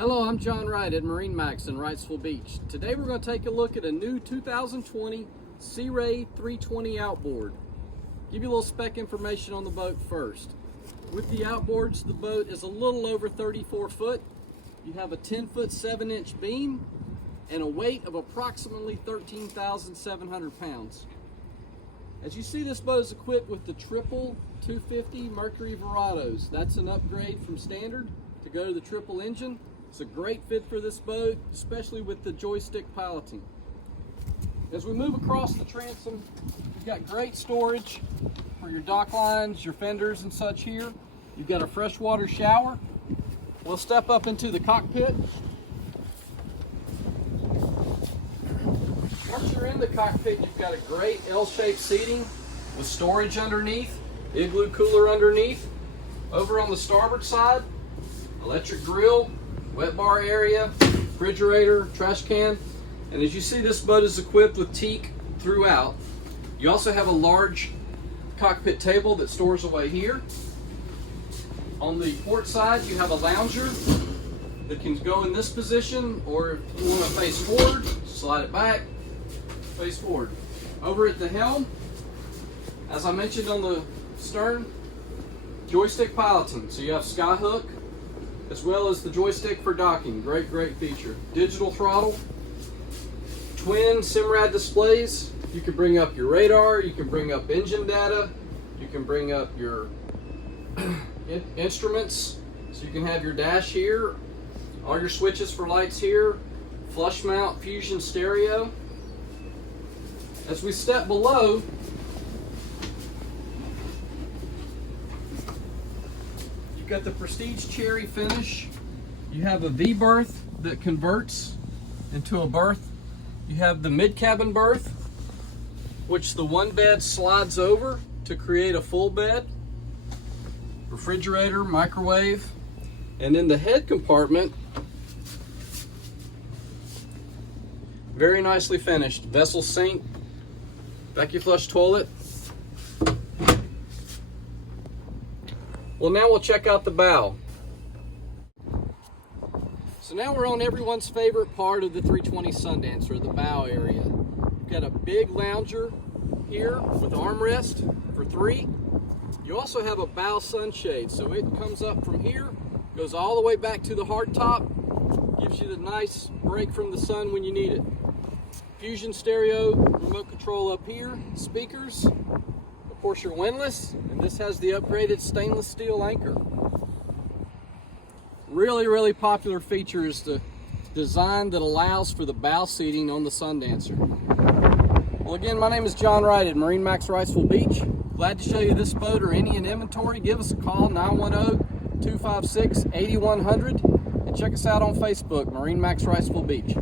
Hello, I'm John Wright at MarineMax in Wrightsville Beach. Today we're going to take a look at a new 2020 Sea Ray 320 Outboard. Give you a little spec information on the boat first. With the outboards, the boat is a little over 34 foot. You have a 10-foot 7-inch beam and a weight of approximately 13,700 pounds. As you see, this boat is equipped with the triple 250 Mercury Verados. That's an upgrade from standard to go to the triple engine. It's a great fit for this boat, especially with the joystick piloting. As we move across the transom, you've got great storage for your dock lines, your fenders and such here. You've got a freshwater shower. We'll step up into the cockpit. Once you're in the cockpit, you've got a great L-shaped seating with storage underneath, igloo cooler underneath. Over on the starboard side, electric grill, wet bar area, refrigerator, trash can, and as you see, this boat is equipped with teak throughout. You also have a large cockpit table that stores away here. On the port side, you have a lounger that can go in this position, or if you want to face forward, slide it back, face forward. Over at the helm, as I mentioned on the stern, joystick piloting. So you have skyhook, as well as the joystick for docking. Great feature. Digital throttle, twin SIMRAD displays. You can bring up your radar, you can bring up engine data, you can bring up your instruments, so you can have your dash here, all your switches for lights here, flush mount fusion stereo. As we step below, got the Prestige Cherry finish. You have a V-berth that converts into a berth. You have the mid-cabin berth, which the one bed slides over to create a full bed. Refrigerator, microwave, and in the head compartment, very nicely finished. Vessel sink, vacuum flush toilet. Well, now we'll check out the bow. So now we're on everyone's favorite part of the 320 Sundancer, the bow area. You've got a big lounger here with armrest for 3. You also have a bow sunshade, so it comes up from here, goes all the way back to the hardtop, gives you the nice break from the sun when you need it. Fusion stereo, remote control up here, speakers. Of course, your windlass, and this has the upgraded stainless steel anchor. Really popular feature is the design that allows for the bow seating on the Sundancer. Well, again, my name is John Wright at MarineMax Wrightsville Beach. Glad to show you this boat or any in inventory. Give us a call, 910-256-8100, and check us out on Facebook, MarineMax Wrightsville Beach.